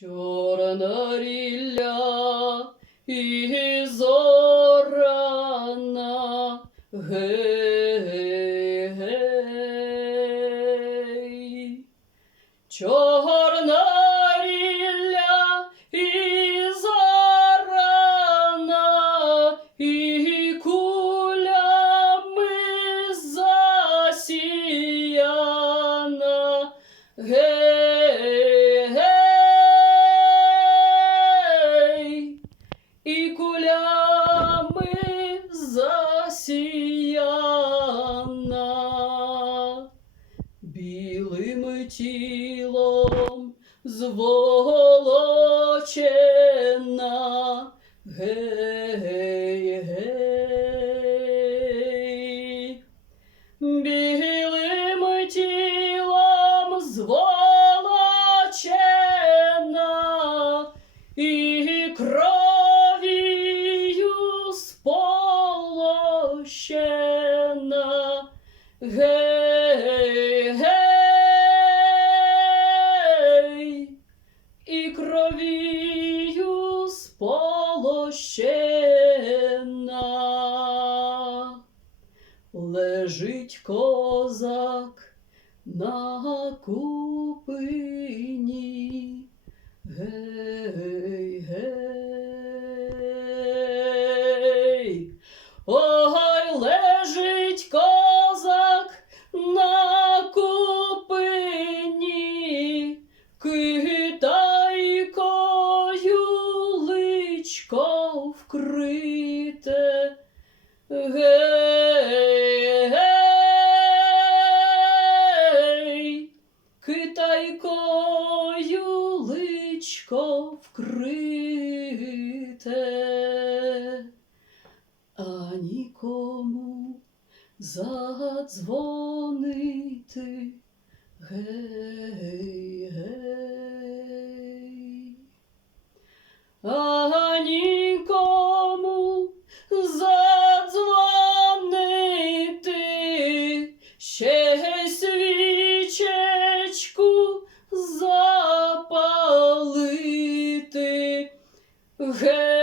Чорна рілля і зорана, гей, гей. Чорна кулями засіяна білим тілом зволочена. Гей, гей, білим тілом зволочена і кров'ю сполощена. Гей, гей, і кров'ю сполощена. Лежить козак на купині. Гей, гей. Ой, Гей, китайкою личко вкрите а нікому задзвонити. Гей, ще свічечку запалити. Ге